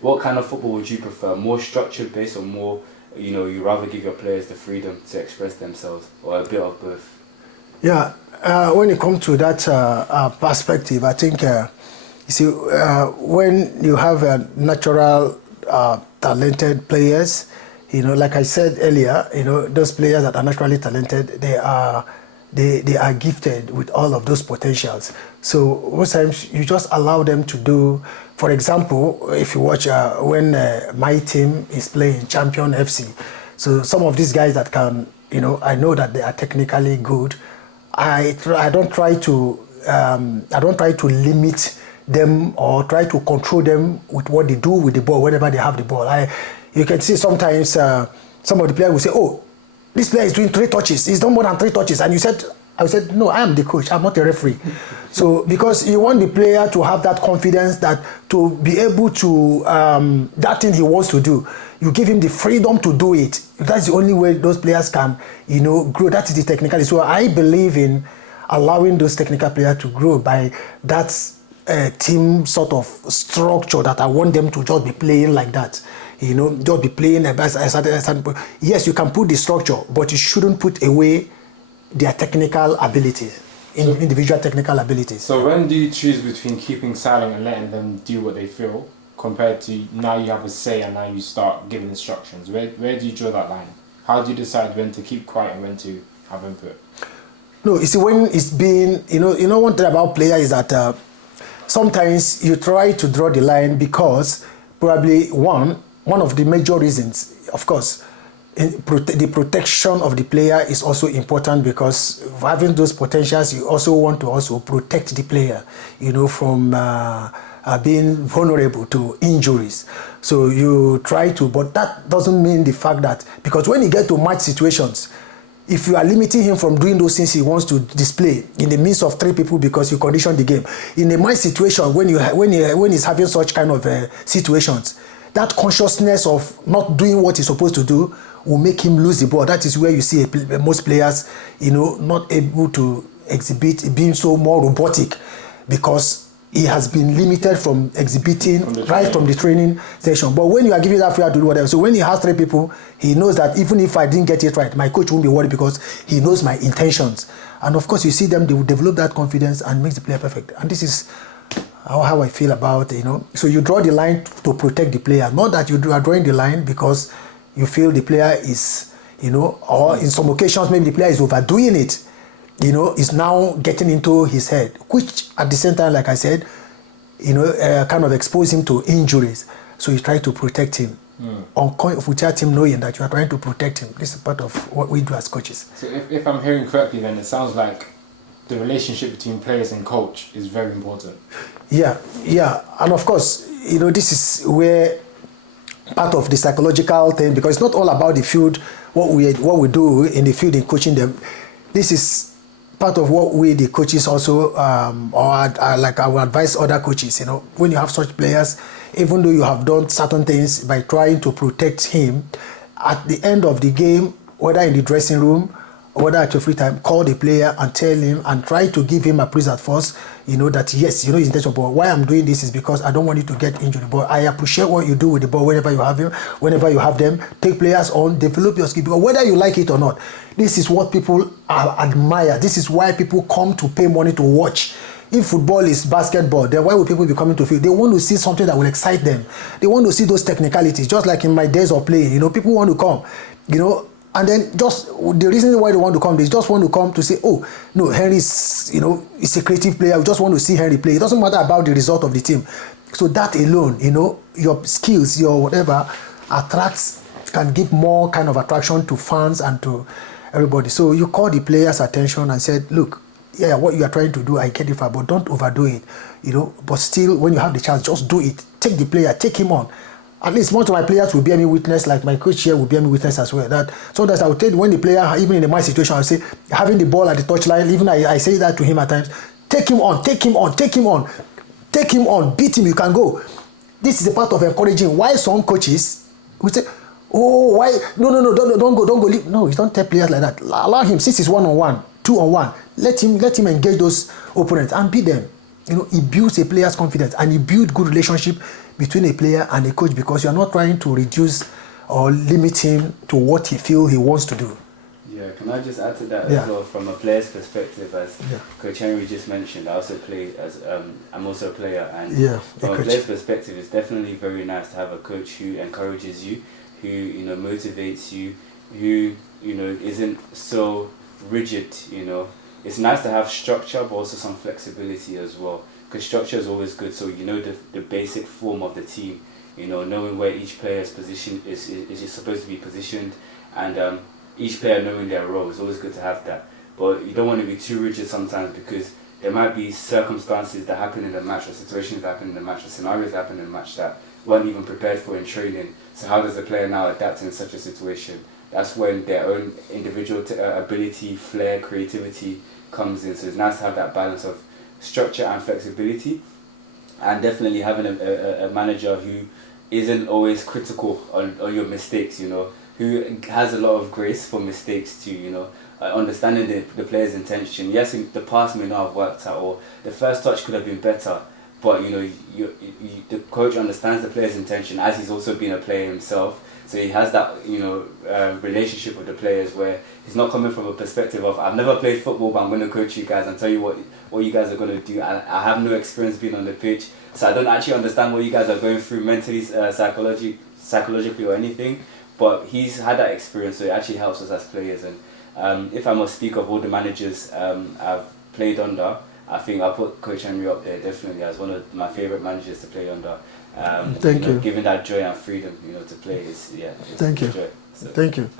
What kind of football would you prefer? More structured based or more, you rather give your players the freedom to express themselves, or a bit of both? Yeah, when it comes to that perspective, I think, you see, when you have natural, talented players, like I said earlier, those players that are naturally talented, they are gifted with all of those potentials. So most times you just allow them to do. For example, if you watch when my team is playing Champion FC, so some of these guys that can, I know that they are technically good. I don't try to limit them or try to control them with what they do with the ball whenever they have the ball. You can see sometimes some of the players will say, "Oh, this player is doing 3 touches. He's done more than 3 touches," and I said, "No, I am the coach. I'm not a referee." So because you want the player to have that confidence, that to be able to that thing he wants to do, you give him the freedom to do it. That's the only way those players can, grow. That is the technicality. So I believe in allowing those technical players to grow by that team sort of structure that I want them to just be playing like that. Just be playing. Yes, you can put the structure, but you shouldn't put away their technical abilities, individual technical abilities. So when do you choose between keeping silent and letting them do what they feel, compared to now you have a say and now you start giving instructions? Where do you draw that line? How do you decide when to keep quiet and when to have input? No, you see, when it's been, one thing about player is that sometimes you try to draw the line because probably one of the major reasons, of course, the protection of the player is also important, because having those potentials, you also want to also protect the player, from being vulnerable to injuries. So you try to, but that doesn't mean the fact that, because when you get to match situations, if you are limiting him from doing those things he wants to display in the midst of 3 people because you condition the game, in a match situation, when he's having such kind of situations, that consciousness of not doing what he's supposed to do will make him lose the ball. That is where you see most players, not able to exhibit, being so more robotic, because he has been limited from exhibiting from the training session. But when you are giving that freedom to do whatever, so when he has 3 people, he knows that even if I didn't get it right, my coach won't be worried because he knows my intentions. And of course, you see them, they will develop that confidence and makes the player perfect. And this is how I feel about it, So you draw the line to protect the player, not that you are drawing the line because you feel the player is, or in some occasions maybe the player is overdoing it, is now getting into his head, which at the same time, like I said, kind of expose him to injuries. So you try to protect him, without him knowing that you are trying to protect him. This is part of what we do as coaches. So if I'm hearing correctly, then it sounds like the relationship between players and coach is very important. Yeah, and of course, this is where part of the psychological thing, because it's not all about the field, what we do in the field in coaching them. This is part of what we, the coaches, also, like I would advise other coaches, when you have such players, even though you have done certain things by trying to protect him, at the end of the game, whether in the dressing room, or whether at your free time, call the player and tell him and try to give him a praise at first, that yes, his intention, but why I'm doing this is because I don't want you to get injured. But I appreciate what you do with the ball whenever you have him, whenever you have them. Take players on, develop your skill, because whether you like it or not, this is what people admire. This is why people come to pay money to watch. If football is basketball, then why would people be coming to field? They want to see something that will excite them. They want to see those technicalities, just like in my days of playing. People want to come, and then just the reason why they want to come, they just want to come to say, oh, no, Henry's, is a creative player. We just want to see Henry play. It doesn't matter about the result of the team. So that alone, your skills, your whatever, can give more kind of attraction to fans and to everybody. So you call the players' attention and said, look, yeah, what you are trying to do, I get it, but don't overdo it, But still, when you have the chance, just do it. Take the player, take him on. At least most of my players will bear me witness, like my coach here will bear me witness as well. That sometimes I will tell when the player, even in a match situation, I will say, having the ball at the touchline, even I say that to him at times, take him on, take him on, take him on, take him on, beat him, you can go. This is a part of encouraging. Why some coaches will say, oh, why? No, don't go. Leave. No, you don't tell players like that. Allow him, since it's 1-on-1, 2-on-1, let him engage those opponents and beat them. He builds a player's confidence and he builds good relationship between a player and a coach, because you're not trying to reduce or limit him to what he feels he wants to do. Yeah, can I just add to that Yeah. as well, from a player's perspective, as Yeah. Coach Henry just mentioned, I also play as I'm also a player, and Yeah, from a coach. player's perspective, it's definitely very nice to have a coach who encourages you, who motivates you, who isn't so rigid. It's nice to have structure, but also some flexibility as well, because structure is always good. So the basic form of the team, knowing where each player's position is supposed to be positioned, and each player knowing their role. It's always good to have that, but you don't want to be too rigid sometimes, because there might be circumstances that happen in the match, or situations that happen in the match, or scenarios that happen in the match that weren't even prepared for in training. So how does the player now adapt in such a situation? That's when their own individual ability, flair, creativity comes in. So it's nice to have that balance of structure and flexibility, and definitely having a manager who isn't always critical on your mistakes, who has a lot of grace for mistakes too, understanding the player's intention. Yes, the pass may not have worked out, or the first touch could have been better, but the coach understands the player's intention, as he's also been a player himself. So he has that relationship with the players, where he's not coming from a perspective of, I've never played football, but I'm going to coach you guys and tell you what you guys are going to do. I have no experience being on the pitch, so I don't actually understand what you guys are going through mentally, psychologically or anything. But he's had that experience, so it actually helps us as players. And if I must speak of all the managers I've played under, I think I'll put Coach Henry up there definitely as one of my favourite managers to play under. Thank you. Giving that joy and freedom, to play is, it's Thank you. joy. So, Thank you.